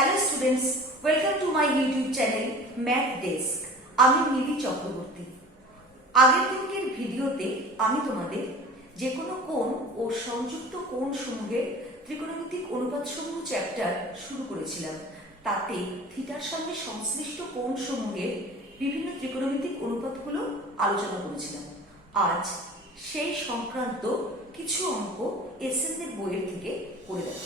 Hello students, welcome to my YouTube channel math desk. আমি মিলি চক্রবর্তী। আগের দিনকের ভিডিওতে আমি তোমাদের যে কোনো কোণ ও সংযুক্ত কোণ সমূহের ত্রিকোণমিতিক অনুপাতসমূহ চ্যাপ্টার শুরু করেছিলাম। তাতে থিটার সঙ্গে সংশ্লিষ্ট কোণ সমূহের বিভিন্ন ত্রিকোণমিতিক অনুপাতগুলো আলোচনা করেছিলাম। আজ সেই সংক্রান্ত কিছু অঙ্ক এসএনদের বইয়ের থেকে করে দেব।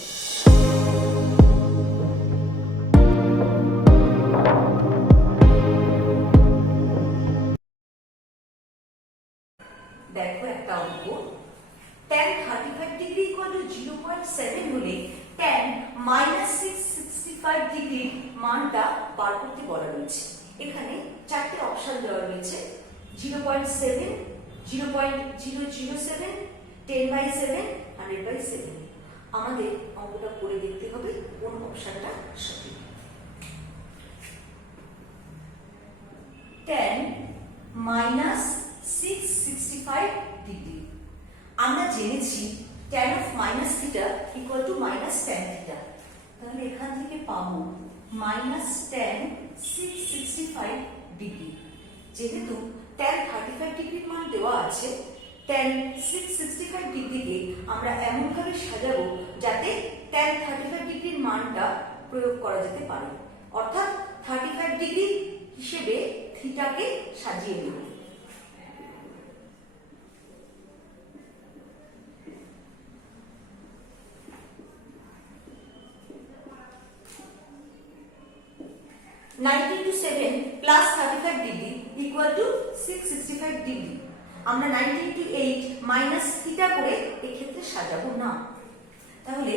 দেখো একটা অঙ্ক, tan 35 ডিগ্রি ইকুয়াল টু 0.7 হলে tan -665 ডিগ্রির মানটা বার করতে বলা রয়েছে। এখানে চারটে অপশন দেওয়া রয়েছে: 0.7, 0.007, 10/7, 100/7। আমাদের অঙ্কটা করে দেখতে হবে কোন অপশনটা সঠিক। tan -665 ডিগ্রি আমরা জেনেছি tan of minus theta equal to minus tan theta। তাহলে এখান থেকে পাবো minus tan 665 ডিগ্রি। যেহেতু tan 35 ডিগ্রির মান দেওয়া আছে, tan 665 ডিগ্রিকে আমরা এমন ভাবে সাজাবো যাতে tan 35 ডিগ্রির মানটা প্রয়োগ করা যেতে পারে, অর্থাৎ 35 ডিগ্রি হিসেবে থিটাকে সাজিয়ে নেব। (19/7 plus 35 degree equal to 665 degree। আমরা 19/8 মাইনাস থিটা করে এক্ষেত্রে সাজাবো না। তাহলে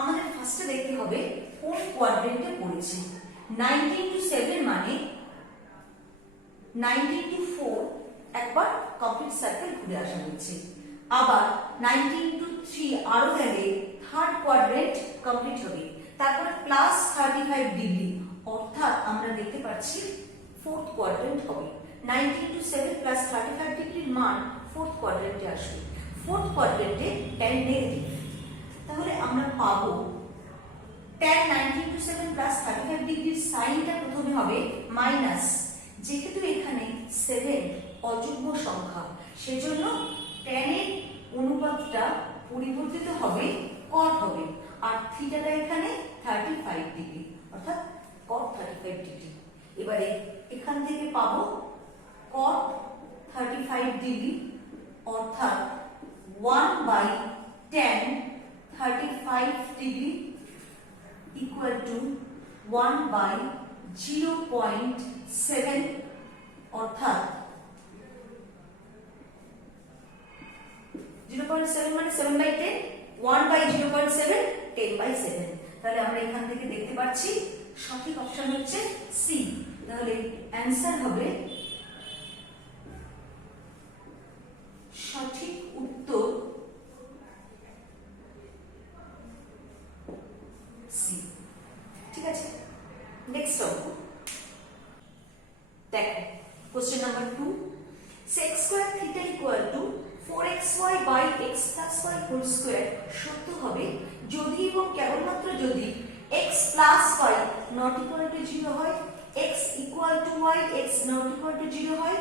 আমাদের ফার্স্টে দেখতে হবে কোন কোয়াড্রেন্টে পড়েছে। 19/7 মানে 19/4 একবার কমপ্লিট সার্কেল ঘুরে আসা হচ্ছে। আবার 19/3 আরো গেলে থার্ড কোয়াড্রেন্ট কমপ্লিট হবে। তারপর প্লাস 35 ডিগ্রি, অর্থাৎ আমরা দেখতে পাচ্ছি ফোর্থ কোয়াড্রেন্ট হবে। 19/7 প্লাস 35 ডিগ্রির মান ফোর্থ কোয়াড্রেন্টে আসবে। ফোর্থ কোয়াড্রেন্টে tan নেগেটিভ। তাহলে আমরা পাবো tan 19/7 প্লাস 35 ডিগ্রির সাইনটা প্রথমে হবে মাইনাস। যেহেতু এখানে 7 অযুগ্ম সংখ্যা, সেজন্য tan এর অনুপাতটা পরিবর্তিত হবে, cot হবে। আর থিটাটা এখানে 35 ডিগ্রি, অর্থাৎ cot 35 ডিগ্রি। এবারে এখান থেকে পাবো cot 35 ডিগ্রি, অর্থাৎ 1/tan 35 ডিগ্রি ইকুয়াল টু 1/0.7, অর্থাৎ 0.7 মানে 7/10, 1/0.7 10/7। তাহলে আমরা এখান থেকে দেখতে পাচ্ছি সঠিক অপশন হচ্ছে সি। তাহলে অ্যান্সার হবে, সঠিক উত্তর সি। ঠিক আছে, নেক্সট অঙ্ক দেখো। Question number 2, sec square theta equal to 4xy by x plus y whole square সত্য হবে যদি এবং কেবলমাত্র যদি x plus y not equal to 0 হয়, x equal to y, x not equal to 0 হয়,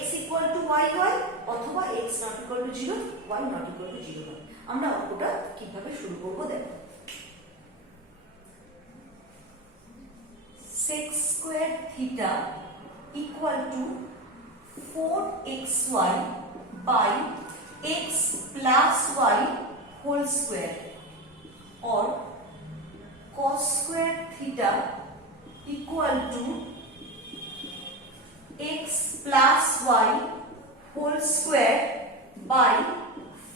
x ইকুয়াল টু y হয়, অথবা x not equal to 0, y not equal to 0 হয়। আমরা অঙ্কটা কিভাবে শুরু করব দেখো। sec square theta equal to 4xy by x plus y whole square, or cos square theta equal to x plus y whole square by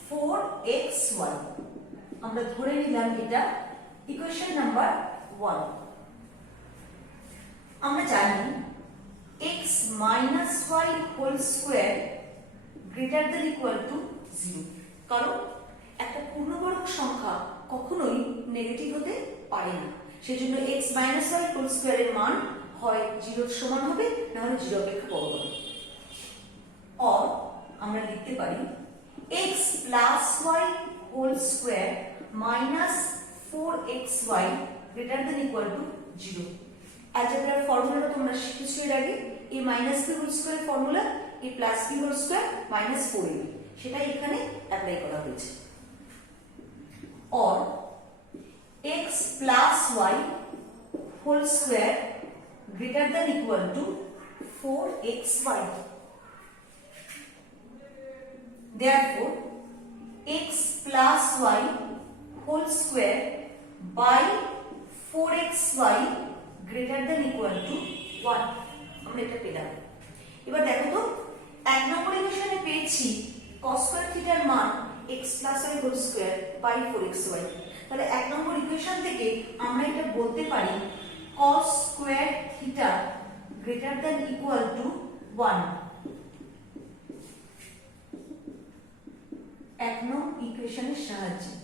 4xy। আমরা ধরে নিলাম এটা ইকুয়েশন নাম্বার 1। আমরা জানি x minus y whole square greater than equal to 0, কারণ একটা পূর্ণবর্গ সংখ্যা কখনোই নেগেটিভ হতে পারে না। সেজন্য x minus y whole square এর মান হয় 0 এর সমান হবে, না হলে 0 অপেক্ষা বড় হবে। or আমরা লিখতে পারি x plus y whole square minus 4xy greater than equal to 0। অ্যালজেব্রার ফর্মুলাটা তোমরা শিখেছো এর আগে, a minus b whole square formula, a plus b whole square minus 4ab, সেটা এখানে অ্যাপ্লাই করা হয়েছে। or x plus y whole square greater than equal to 4xy. Therefore, x plus y whole square by 4xy greater than equal to 1. আমরা এটা পেলাম। এবার দেখো তো, এক নম্বর ইকুয়েশনে পেয়েছি cos স্কয়ার থিটার মান x plus y whole square by 4xy। তাহলে এক নম্বর ইকুয়েশন থেকে আমরা এটা বলতে পারি cos square theta greater than equal to 1। এক নম্বর ইকুয়েশনের সাহায্যে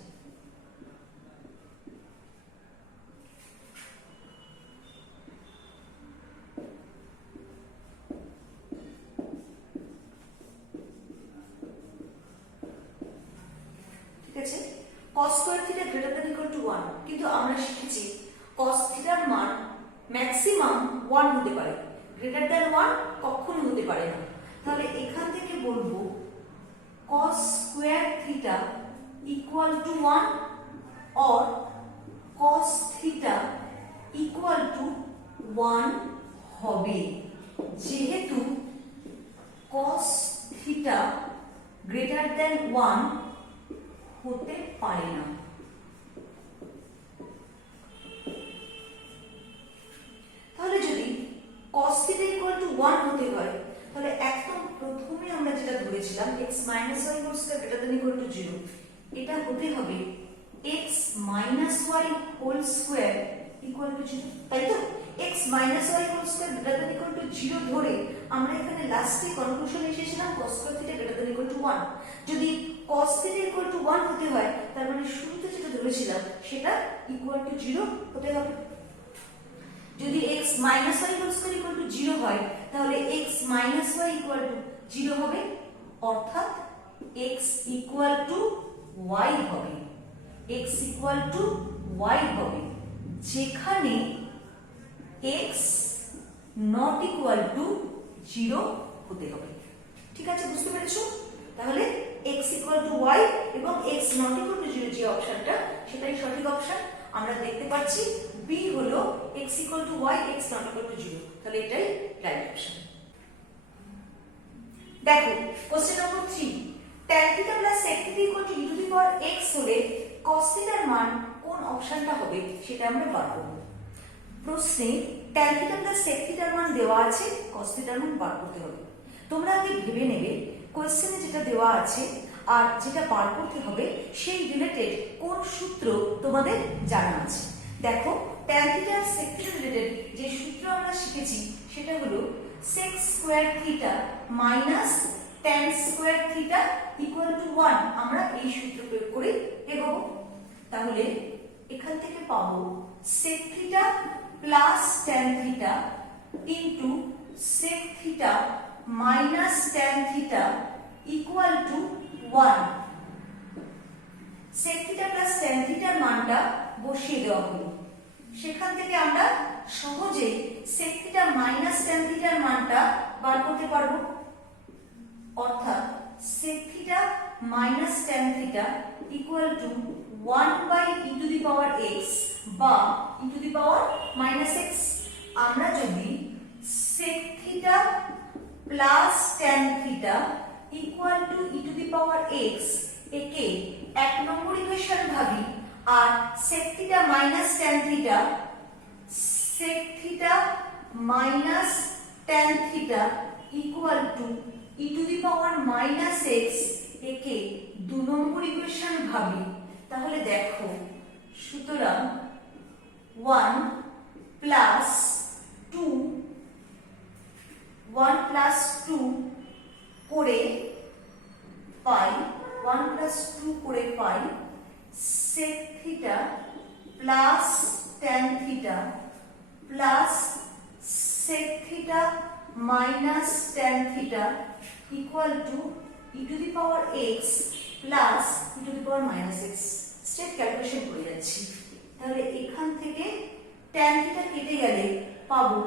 cos square theta greater than equal to 1, কিন্তু আমরা শিখেছি cos থিটার মান ম্যাক্সিমাম 1 হতে পারে, গ্রেটার দ্যান 1 কখনোই হতে পারে না। তাহলে এখান থেকে বলবো cos square theta equal to 1 or cos theta equal to 1 হবে, যেহেতু cos থিটা গ্রেটার দ্যান 1 হতে পারে না। তাহলে যদি cos θ equal to 1 হতে হয়, তাহলে একদম প্রথমে আমরা যেটা ধরেছিলাম x minus y whole square greater than equal to 0, এটা হতে হবে x minus y whole square equal to 0, তাই তো? x minus y whole square greater than equal to 0 ধরে আমরা এখানে লাস্টে কনক্লুশন এসেছিলাম cos square θ greater than equal to 1। যদি cos θ equal to 1 হতে হয়, তার মানে শুরুতে যেটা ধরেছিলাম সেটা equal to 0 হতে হবে। যদি x minus y whole square equal to 0 হয়, তাহলে x minus y equal to 0 হবে, অর্থাৎ x equal to y হবে, x equal to y হবে, যেখানে x not equal to 0 হতে হবে। ঠিক আছে, বুঝতে পেরেছো? তাহলে x equal to y এবং x not equal to 0 যে অপশনটা, সেটাই সঠিক অপশন। আমরা দেখতে পাচ্ছি b হলো x equal to y, x not equal to 0, তাহলে এটাই রাইট অপশন। দেখো question number 3, tan θ plus sec θ equal to e to the power x হলে cos θ এর মান কোন অপশনটা হবে সেটা আমরা বার করব। প্রশ্নে tan θ plus sec θ এর মান দেওয়া আছে, cos θ এর মান বার করতে হবে। তোমরা আগে ভেবে নেবে কোশ্চেনে যেটা দেওয়া আছে আর যেটা বার করতে হবে সেই রিলেটেড কোন সূত্র তোমাদের জানা আছে। দেখো tan θ আর sec θ রিলেটেড যে সূত্র আমরা শিখেছি সেটা হলো sec square θ minus tan square θ equal to 1। আমরা এই সূত্র প্রয়োগ করে এগোবো। তাহলে এখান থেকে পাবো sec θ plus tan θ into sec θ minus tan θ equal to 1। sec θ plus tan θ এর মানটা বসিয়ে দেওয়া হলো, সেখান থেকে আমরা সহজেই sec θ minus tan θ এর মানটা বার করতে পারবো, অর্থাৎ sec θ minus tan θ equal to 1 by e to the power x বা e to the power minus x। আমরা যদি sec θ plus tan θ equal to e to the power x একে এক নম্বর ইকুয়েশন ভাবি, আর sec θ minus tan θ sec θ minus tan θ equal to e to the power minus x একে দু নম্বর equation ভাবি, তাহলে দেখো সুতরাং 1 plus 2 করে পাই, 1 plus 2 করে পাই sec θ plus tan θ plus sec θ minus tan θ equal to e to the power x plus e to the power minus x। Step calculation করে যাচ্ছি, তাহলে এখান থেকে tan থিটা কেটে গেলে পাবো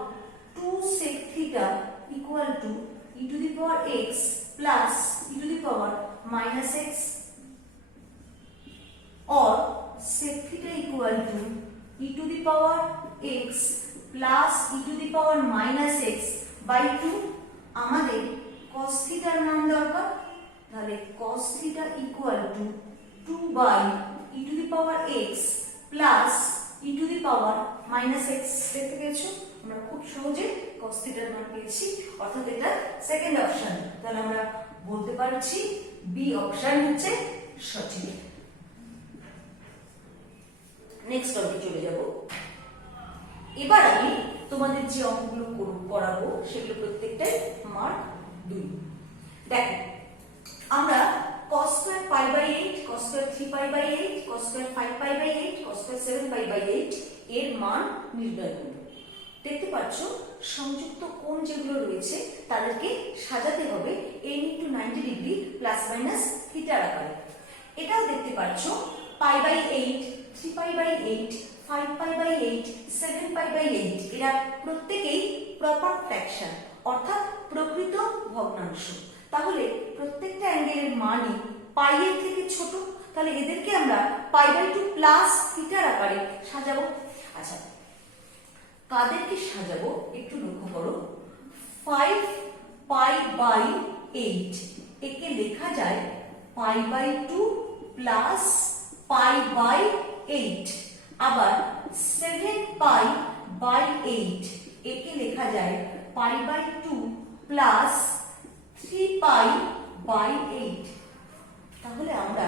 2 sec theta equal two e to the power x plus e to the power minus x, or sec theta equal to e to the power x plus e to the power minus x by 2। আমাদের cos theta এর মান দরকার, তাহলে cos theta equal to 2 by e to the power x plus e to the power minus x। দেখতে পেয়েছো আমরা খুব সহজে cos theta এর মান পেয়েছি, অর্থাৎ এটা সেকেন্ড অপশন। তাহলে আমরা বলতে পারছি বি অপশন হচ্ছে সঠিক। নেক্সট অঙ্কে চলে যাব। এবার আমি তোমাদের যে অঙ্কগুলো করাবো সেগুলো প্রত্যেকটাই মার্ক 2। দেখো আমরা cos square pi by 8, cos square 3 pi by 8, cos square 5 pi by 8, cos square 7 pi by 8 এর মান নির্ণয় করব। দেখতে পাচ্ছ সংযুক্ত কোণ যেগুলো রয়েছে তাদেরকে সাজাতে হবে n * 90 ডিগ্রি প্লাস মাইনাস থিটার আকারে। এটাও দেখতে পাচ্ছ pi by 8, 3 pi by 8, 5 pi by 8, 7 pi by 8 এরা প্রত্যেকেই প্রপার ফ্র্যাকশন, অর্থাৎ প্রকৃত ভগ্নাংশ। তাহলে প্রত্যেকটা অ্যাঙ্গেলের মানই পাই এর থেকে ছোট, তাহলে এদেরকে আমরা পাই বাই 2 প্লাস থিটার আকারে সাজাবো। আচ্ছা কাদেরকে সাজাবো একটু লক্ষ্য করো। 5 পাই বাই 8 একে লেখা যায় pi by 2 plus pi by 8, আবার 7 পাই বাই 8 একে লেখা যায় pi by 2 plus 3 pi by 8। তাহলে আমরা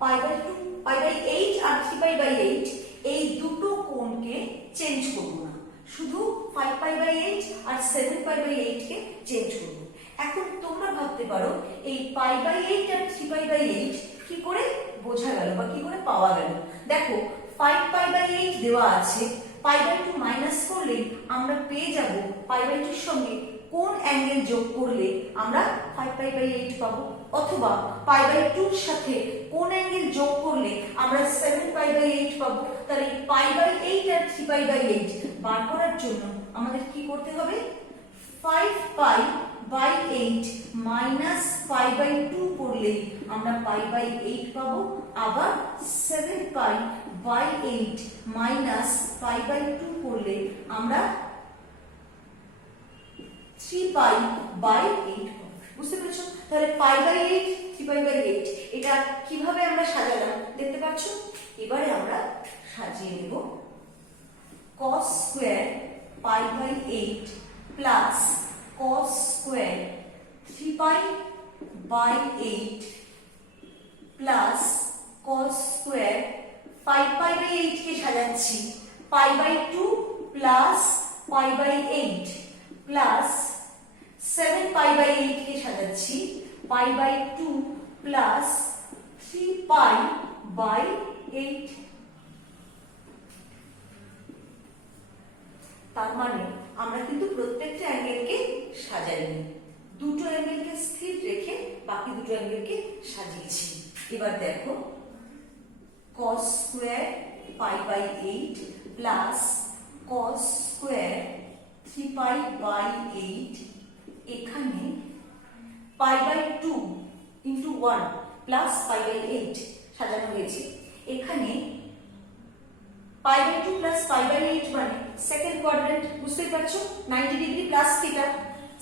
পাই বাই 2 পাই বাই 8 আর 3 পাই বাই 8 এই দুটো কোণকে চেঞ্জ করব না, শুধু 5 পাই বাই 8 আর 7 পাই বাই 8 কে চেঞ্জ করব। এখন তোমরা ভাবতে পারো এই পাই বাই 8 আর 3 পাই বাই 8 কি করে বোঝা গেল বা কি করে পাওয়া গেল। দেখো 5 পাই বাই 8 দেওয়া আছে, পাই বাই 2 মাইনাস করলে আমরা পেয়ে যাব পাই বাই 2 এর সঙ্গে কোন অ্যাঙ্গেল যোগ করলে আমরা 5 পাই বাই 8 পাবো, অথবা পাই বাই 2 এর সাথে কোন অ্যাঙ্গেল যোগ করলে আমরা 7 পাই বাই 8 পাবো। তাহলে পাই বাই 8 আর 3 পাই বাই 8 বার করার জন্য আমাদের কি করতে হবে, 5 pi by 8 minus pi by 2 করলে আমরা পাই বাই 8 পাবো, আবার 7 pi by 8 minus pi by 2 করলে আমরা 3 পাই বাই 8 পাবো। বুঝতে পেরেছো? তাহলে পাই বাই 8, 3 পাই বাই 8 এটা কিভাবে আমরা সাজালাম দেখতে পাচ্ছ। এবারে আমরা সাজিয়ে নেব cos square pi by 8 plus cos square 3 pi by 8 plus cos square 5 pi by 8 কে সাজাচ্ছি pi by 2 plus pi by 8 plus 7 pi by 8 কে সাজাচ্ছি pi by 2 plus 3 pi by 8। তার মানে আমরা কিন্তু প্রত্যেকটা অ্যাঙ্গেলকে সাজাইনি, দুটো অ্যাঙ্গেলকে স্থির রেখে বাকি দুটো অ্যাঙ্গেলকে সাজিয়েছি। এবার দেখো cos square pi by 8 plus cos square 3 pi by 8, এখানে pi by 2 into 1 plus pi by 8 সাজানো হয়েছে। এখানে pi by 2 plus pi by 8 মানে সেকেন্ড কোয়াড্রেন্ট, বুঝতে পারছো 90 ডিগ্রি প্লাস থিটা।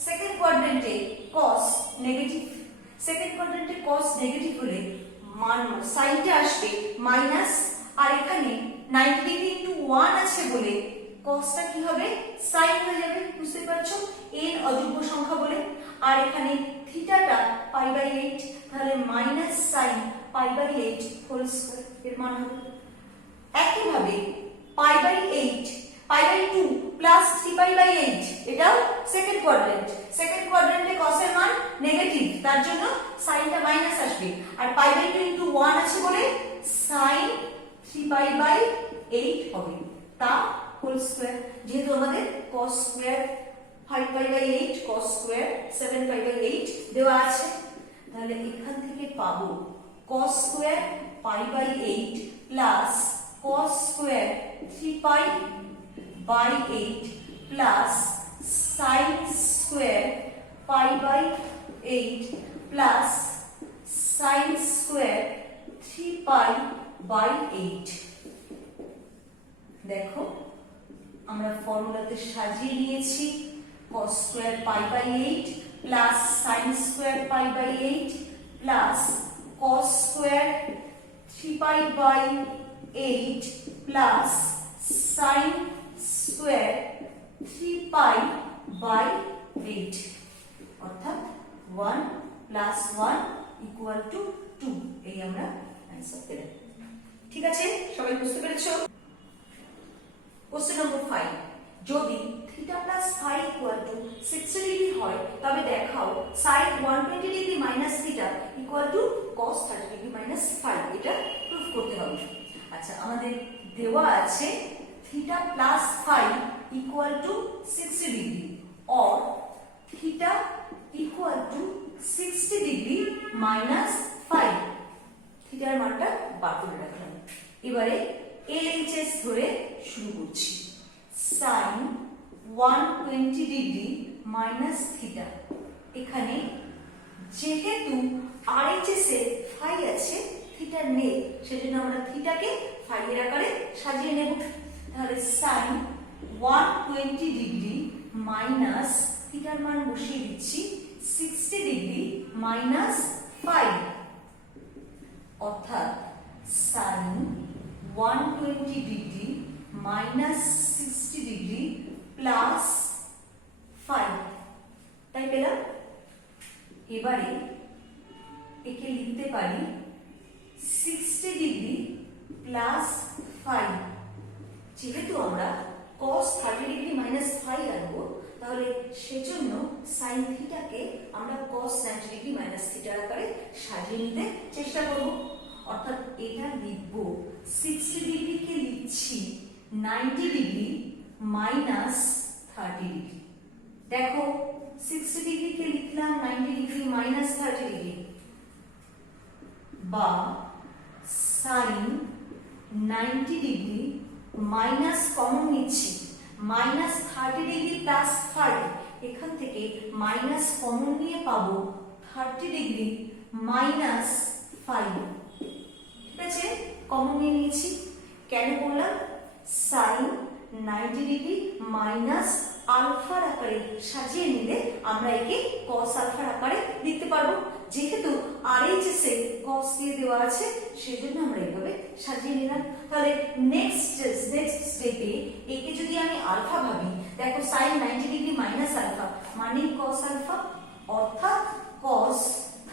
সেকেন্ড কোয়াড্রেন্টে cos নেগেটিভ, সেকেন্ড কোয়াড্রেন্টে cos নেগেটিভ হলে মান সাইনটা আসবে মাইনাস, আর এখানে 90 ডিগ্রি ইনটু 1 আছে বলে cosটা কি হবে sin হয়ে যাবে। বুঝতে পারছো n অযুগ্ম সংখ্যা বলে, আর এখানে থিটাটা পাই বাই 8, তাহলে minus sin pi by 8 whole square এর মান হবে। একইভাবে pi by 8 pi by 2 plus 3 pi by 8 এটাও সেকেন্ড কোয়াড্রেন্ট, সেকেন্ড কোয়াড্রেন্টে cos এর মান নেগেটিভ, তার জন্য সাইনটা মাইনাস আসবে, আর পাই বাই 2 ইনটু 1 আছে বলে sin 3 পাই বাই 8 হবে তা হোল স্কয়ার। যেহেতু আমাদের cos square 5 pi by 8 cos square 7 pi by 8 দেওয়া আছে, তাহলে এখান থেকে পাবো cos square pi by 8 plus cos square 3 pi by 8 plus sine square pi by 8 plus sine square 3 pi by 8। দেখো আমরা ফর্মুলাতে সাজিয়ে নিয়েছি cos square pi by 8 plus sine square pi by 8 plus cos square 3 pi by 8 plus sine square 3 pi by 8, অর্থাৎ 1 plus 1 equal to 2। এই আমরা answer পেলাম। ঠিক আছে, সবাই বুঝতে পেরেছো? কোশ্চেন নম্বর 5, যদি theta plus phi equal to 60 degree হয় তবে দেখাও sine 120 degree minus theta equal to cos 30 degree minus phi. এটা প্রুফ করতে হবে। আচ্ছা, আমাদের দেওয়া আছে theta plus phi equal to 60 degree or theta equal to 60 degree minus phi. থিটার মানটা বার করে রাখলাম। এবারে LHS ধরে শুরু করছি। সাইন 120 ডিগ্রি মাইনাস থিটা, এখানে যেহেতু RHS এ ফাই আছে থিটা নেই, সেজন্য আমরা থিটাকে ফাই এর আকারে সাজিয়ে নেব। তাহলে সাইন 120 ডিগ্রি মাইনাস থিটার মান বসিয়ে দিচ্ছি 60 ডিগ্রি মাইনাস ফাই, অর্থাৎ sine 120 degree minus 60 degree plus 5, তাই পেলাম। এবারে একে লিখতে পারি 60 ডিগ্রি প্লাস 5। যেহেতু আমরা cos 30 ডিগ্রি মাইনাস 5 আনবো, তাহলে সেজন্য সাইন থিটাকে আমরা cos 90 ডিগ্রি মাইনাস থিটার আকারে সাজিয়ে নিতে চেষ্টা করব। অর্থাৎ এটা লিখব 60 ডিগ্রিকে লিখছি 90 ডিগ্রি মাইনাস 30 ডিগ্রি। দেখো 60 ডিগ্রিকে লিখলাম 90 ডিগ্রি মাইনাস 30 ডিগ্রি, বা সাইন 90 ডিগ্রি মাইনাস কমন নিচ্ছি মাইনাস 30 ডিগ্রি প্লাস 5, এখান থেকে মাইনাস কমন নিয়ে পাবো 30 ডিগ্রি মাইনাস 5। ঠিক আছে, কমন নিয়ে নিয়েছি। কেন বললাম? সাইন 90 ডিগ্রি মাইনাস আলফার আকারে সাজিয়ে নিলে আমরা একে cos আলফার আকারে লিখতে পারবো। যেহেতু RHS এ cos দিয়ে দেওয়া আছে, সেজন্য আমরা এইভাবে সাজিয়ে নিলাম। তাহলে নেক্সট স্টেপে একে যদি আমি আলফা ভাবি, দেখো সাইন 90 ডিগ্রি মাইনাস আলফা মানে cos আলফা, অর্থাৎ cos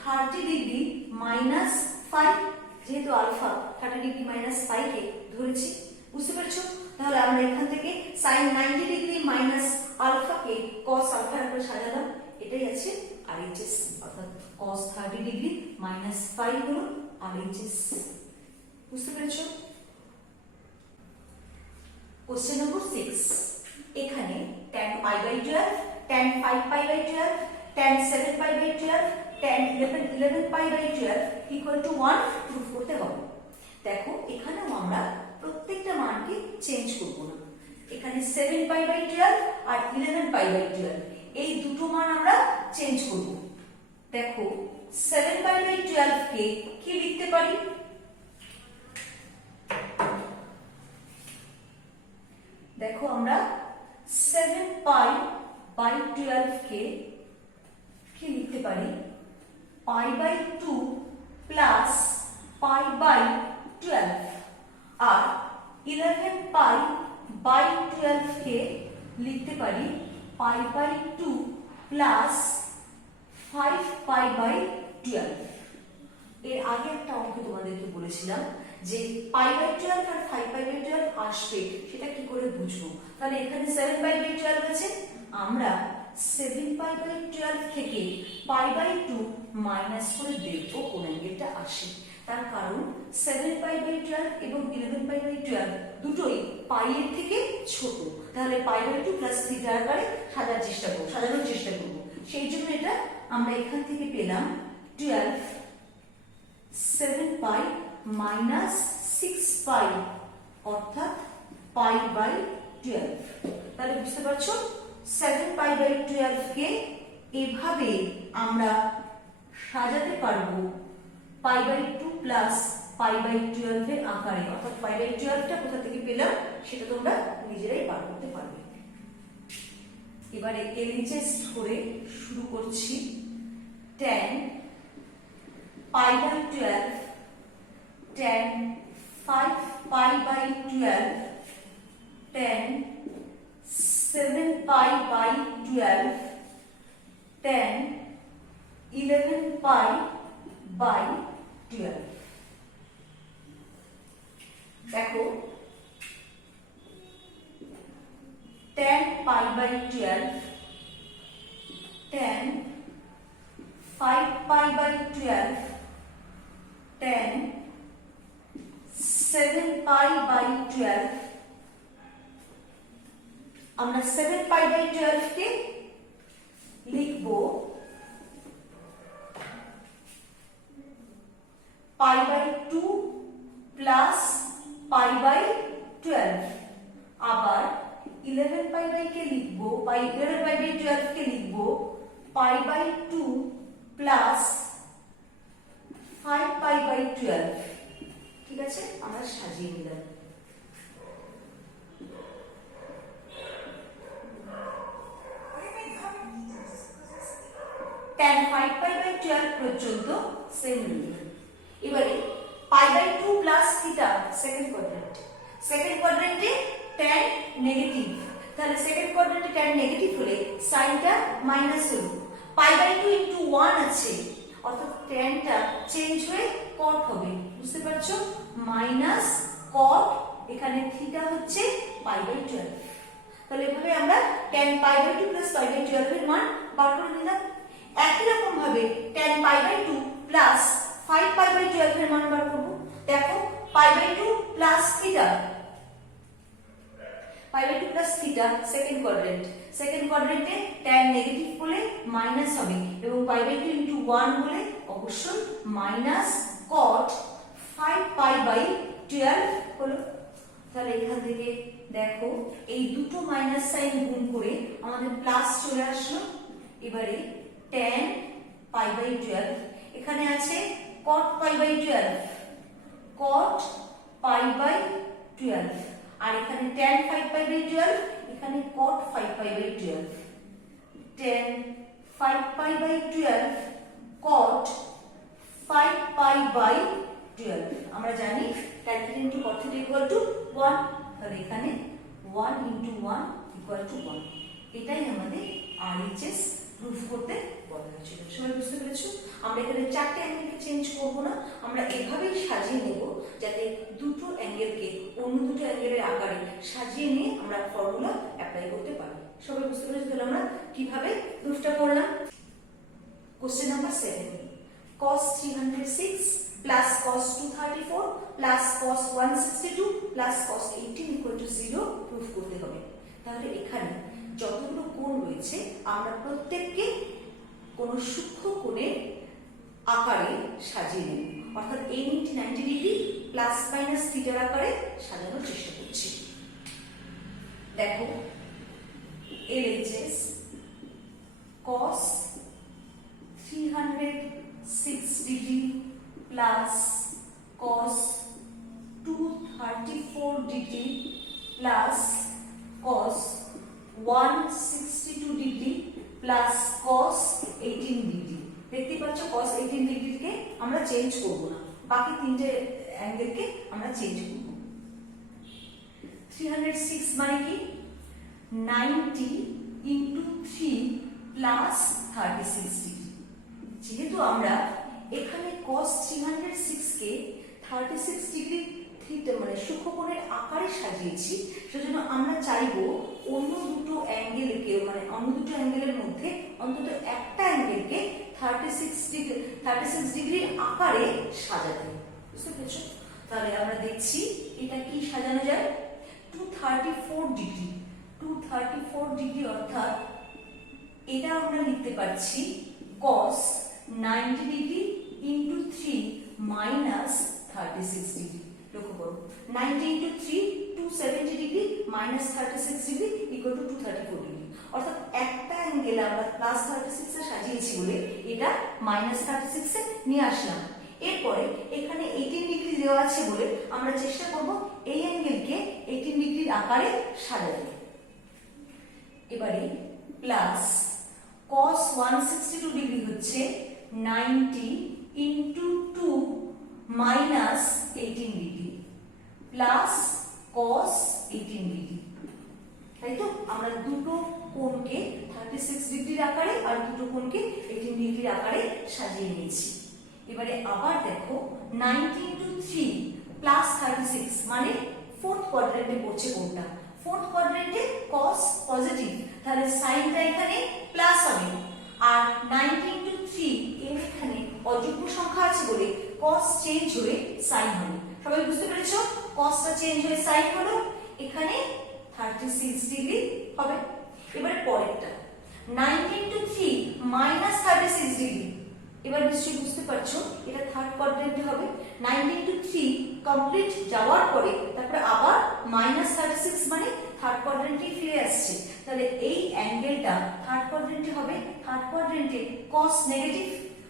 30 ডিগ্রি মাইনাস 5। যেহেতু আলফা 30 ডিগ্রি মাইনাস 5 কে ধরেছি, বুঝতে পেরেছো? তাহলে আমরা এখান থেকে সাইন 90 ডিগ্রি মাইনাস আলফাকে cos আলফার আকারে সাজালাম। এটাই আছে RHS, অর্থাৎ cos 30 ডিগ্রি মাইনাস 5 হলো RHS। বুঝতে পেরেছো? কোশ্চেন নম্বর 6, এখানে tan pi by 12, tan 5 pi by 12, tan 7 pi by 12, tan 11 pi by 12 equal to 1 proof করতে হবে। দেখো এখানেও আমরা প্রত্যেকটা মানকে চেঞ্জ করব না। এখানে 7 পাই বাই 12 আর 11 পাই বাই 12 এই দুটো মান আমরা চেঞ্জ করব। দেখো 7 পাই বাই 12 কে কি লিখতে পারি? দেখো আমরা 7 পাই বাই 12 কে কি লিখতে পারি? Pi by 2 plus pi by 12, আর 11 পাই বাই 12 কে লিখতে পারি pi by 2 plus 5 pi by 12। এর আগে একটা অঙ্ক তোমাদেরকে বলেছিলাম যে পাই বাই 12 আর 5 পাই বাই 12 আসবে, সেটা কি করে বুঝবো? তাহলে এখানে 7 পাই বাই 12 আছে, আমরা 7 পাই বাই 12 থেকে পাই বাই 2 মাইনাস করে দেখবো কোন অ্যাঙ্গেলটা আসে। তার কারণ 7 পাই বাই 12 এবং 11 পাই বাই 12 দুটোই পাই এর থেকে ছোট, তাহলে পাই বাই 2 প্লাস থিটা আকারে সাজানোর চেষ্টা করব। সেই জন্য এটা আমরা এখান থেকে পেলাম 12 7 পাই মাইনাস 6 পাই, অর্থাৎ পাই বাই 12। তাহলে বুঝতে পারছো 7 পাই বাই 12 কে এভাবে আমরা সাজাতে পারবো pi by 2 plus pi by 12 এর আকারে। অর্থাৎ পাই বাই 12 টা কোথা থেকে পেলাম সেটা তোমরা নিজেরাই বার করতে পারবে। এবারে এলএইচএস করে শুরু করছি। 10 pi by 12, 10 5 pi by 12, 10 7 pi by 12, 10 11 pi by 12। দেখো 10 pi by 12, 10 5 pi by 12, 10 7 pi by 12। আমরা 7 পাই বাই 12 কে লিখব pi by 2 plus pi by 12। আবার 11 পাই বাই কে লিখব 11 পাই বাই 12 কে লিখব pi by 2 plus 5 pi by 12। ঠিক আছে, আমরা সাজিয়ে নিলাম। tan 5 পাই বাই 12 পর্যন্ত সেম লিখলাম। এবারে pi by 2 plus theta second quadrant. Second কোয়াড্রেন্টে tan নেগেটিভ, তাহলে সেকেন্ড কোয়াড্রেন্টে tan নেগেটিভ হলে সাইনটা মাইনাস হলো। পাই বাই 2 ইনটু 1 আছে, অর্থাৎ tanটা চেঞ্জ হয়ে cot হবে। বুঝতে পারছো, মাইনাস cot, এখানে থিটা হচ্ছে পাই বাই 12। তাহলে এভাবে আমরা tan pi by 2 plus pi by 12 এর মান বার করে নিলাম। একই রকম ভাবে tan pi by 2 plus 5 pi by 12 এর মান বার করব। দেখো pi by 2 plus theta, pi by 2 plus theta second quadrant. Second কোয়াড্রেন্টে tan নেগেটিভ বলে মাইনাস হবে এবং পাই বাই 2 ইনটু 1 বলে অবশ্যই মাইনাস cot 5 পাই বাই 12 হলো। তাহলে এখান থেকে দেখো এই দুটো মাইনাস সাইন গুণ করে আমাদের প্লাস চলে আসলো। এবারে tan পাই বাই 12, এখানে আছে cot pi by 12, cot pi by 12, আর এখানে tan 5 পাই বাই 12, এখানে cot 5 pi by 12, tan 5 pi by 12, cot 5 pi by 12। আমরা জানি tan theta into cot theta equal to 1, তাহলে এখানে 1 into 1 equal to 1। এটাই আমাদের RHS প্রুফ করতে বলা হয়েছিল। সবাই বুঝতে পেরেছো? আমরা এখানে চারটে অ্যাঙ্গেলকে চেঞ্জ করব না, আমরা এভাবেই সাজিয়ে নেব যাতে দুটো অ্যাঙ্গেলকে অন্য দুটো অ্যাঙ্গেলের আকারে সাজিয়ে নিয়ে আমরা ফর্মুলা অ্যাপ্লাই করতে পারি। সবাই বুঝতে পেরেছো? তাহলে আমরা কিভাবে প্রুফটা করলাম। Question number 7, cos 306 plus cos 234 plus cos 162 plus cos 18 equal to 0 proof করতে হবে। তাহলে এখানে যতগুলো কোণ রয়েছে আমরা প্রত্যেককে কোন সূক্ষ্ম কোণের আকারে সাজিয়ে নেব, অর্থাৎ a × 90 ডিগ্রি প্লাস মাইনাস থিটার আকারে সাজানোর চেষ্টা করছি। দেখো LHS cos 306 degree plus cos 234 degree plus cos 162 degree plus cos 18 degree. দেখতে পাচ্ছ cos 18 ডিগ্রিকে আমরা চেঞ্জ করব না, বাকি তিনটে অ্যাঙ্গেলকে আমরা চেঞ্জ করব। 306 মানে কি 90 ইনটু 3 প্লাস 36 ডিগ্রি। যেহেতু আমরা এখানে cos 306 কে 36 ডিগ্রি থিটা মানে সূক্ষ্মকোণের আকারে সাজিয়েছি, সেজন্য আমরা চাইবো অন্য দুটো অ্যাঙ্গেলকে মানে অন্য দুটো অ্যাঙ্গেলের মধ্যে অন্তত একটা অ্যাঙ্গেলকে 36 ডিগ্রির আকারে সাজাতে। বুঝতে পেরেছো? তাহলে আমরা দেখছি এটা কি সাজানো যায়। 234 ডিগ্রি, 234 ডিগ্রি অর্থাৎ এটা আমরা লিখতে পারছি cos 90 degree into 3 minus 36 degree. লক্ষ্য করো 90 into 3 270 degree minus 36 degree equal to 234 degree. অর্থাৎ একটা অ্যাঙ্গেল আমরা প্লাস 36 এ সাজিয়েছি বলে এটা মাইনাস 36 এ নিয়ে আসলাম। এরপরে এখানে 18 ডিগ্রি দেওয়া আছে বলে আমরা চেষ্টা করব এই অ্যাঙ্গেলকে 18 ডিগ্রির আকারে সাজাতে। এবারে প্লাস cos 162 ডিগ্রি হচ্ছে 90 into 2 minus 18 degree plus cos 18 degree. তাই তো আমরা দুটো কোণকে 36 ডিগ্রির আকারে আর দুটো কোণকে 18 ডিগ্রির আকারে সাজিয়ে নিয়েছি। এবারে আবার দেখো 90 ইন্টু 3 প্লাস 36 মানে ফোর্থ কোয়াড্রেন্টে পড়ছে কোণটা। ফোর্থ কোয়াড্রেন্টে cos পজিটিভ, তাহলে সাইনটা এখানে প্লাস হবে। আর 90 ইন্টু 3 এর এখানে অযুগ্ম সংখ্যা আছে বলে cos চেঞ্জ হয়ে সাইন হবে। সবাই বুঝতে পেরেছো? cosটা চেঞ্জ হয়ে সাইন হলো, এখানে 36 ডিগ্রি হবে। এবারে পরেরটা 90 ইন্টু 3 মাইনাস 36 ডিগ্রি। এবার নিশ্চয়ই বুঝতে পারছো এটা থার্ড কোয়াড্রেন্টে হবে। 90 ইন্টু 3 কমপ্লিট যাওয়ার পরে তারপরে আবার মাইনাস 36 মানে থার্ড কোয়াড্রেন্টে ফিরে আসছে। তাহলে এই অ্যাঙ্গেলটা থার্ড কোয়াড্রেন্টে হবে। থার্ড কোয়াড্রেন্টে cos নেগেটিভ,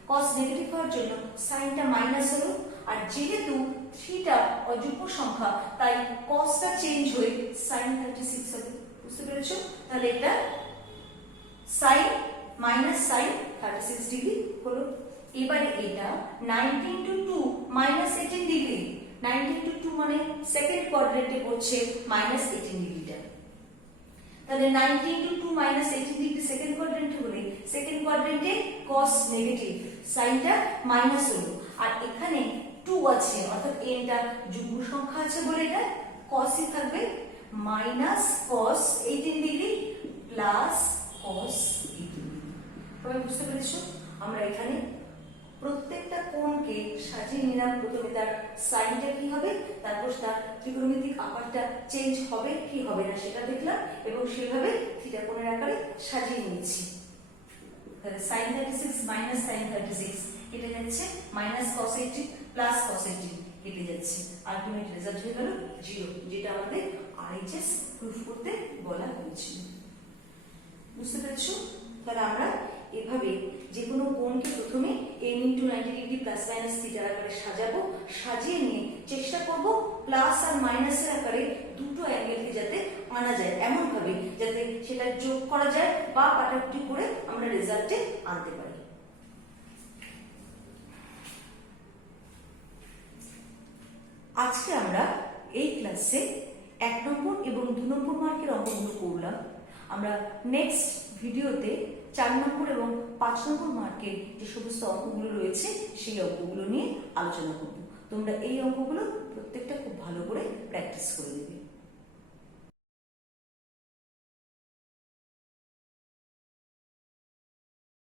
cos নেগেটিভ হওয়ার জন্য সাইনটা মাইনাস হলো। আর যেহেতু 3টা অযুগ্ম সংখ্যা তাই cosটা চেঞ্জ হয়ে sin 36 হবে। বুঝতে পেরেছো? তাহলে এটা sin মাইনাস sin 36 ডিগ্রি হলো। এবারে এটা 90 ইন্টু 2 মাইনাস 18 ডিগ্রি। 90 ইন্টু 2 মানে সেকেন্ড কোয়াড্রেন্টে পড়ছে মাইনাস 18 ডিগ্রিটা। তাহলে 90 ইন্টু 2 মাইনাস 18 ডিগ্রি সেকেন্ড কোয়াড্রেন্টে হলে সেকেন্ড কোয়াড্রেন্টে cos নেগেটিভ, সাইনটা মাইনাস হলো। আর এখানে 2 আছে অর্থাৎ nটা যুগ্ম সংখ্যা আছে বলে এটা cosই থাকবে। Minus cos 18 degree plus cos 18 degree. সবাই বুঝতে পেরেছো? আমরা এখানে প্রত্যেকটা কোণকে সাজিয়ে নিলাম। প্রথমে তার সাইনটা কি হবে, তারপর তার ত্রিকোণমিতিক আকারটা চেঞ্জ হবে কি হবে না সেটা দেখলাম এবং সেভাবে থিটা কোণের আকারে সাজিয়ে নিয়েছি। তাহলে sin 36 মাইনাস sin 36 কেটে যাচ্ছে, মাইনাস cos 18 প্লাস cos 18 কেটে যাচ্ছে। আলটিমেট রেজাল্ট হয়ে গেল 0, যেটা আমাদের RHS প্রুফ করতে বলা হয়েছিল। বুঝতে পেরেছো? তাহলে আমরা এভাবে যে কোনো কোণকে প্রথমে n * 90 ডিগ্রি প্লাস মাইনাস থিটার আকারে সাজাবো। সাজিয়ে নিয়ে চেষ্টা করব প্লাস আর মাইনাসের আকারে দুটো অ্যাঙ্গেলকে যাতে আনা যায়, এমন ভাবে যাতে সেটা যোগ করা যায় বা কাটাকুটি করে আমরা রেজাল্টে আনতে পারি। আজকে আমরা এই ক্লাসে 1 নম্বর এবং 2 নম্বর মার্কের অঙ্কগুলো করলাম। আমরা নেক্সট ভিডিওতে 4 নম্বর এবং 5 নম্বর মার্কের যে সমস্ত অঙ্কগুলো রয়েছে সেই অঙ্কগুলো নিয়ে আলোচনা করব। তোমরা এই অঙ্কগুলো প্রত্যেকটা খুব ভালো করে প্র্যাকটিস করে নেবে।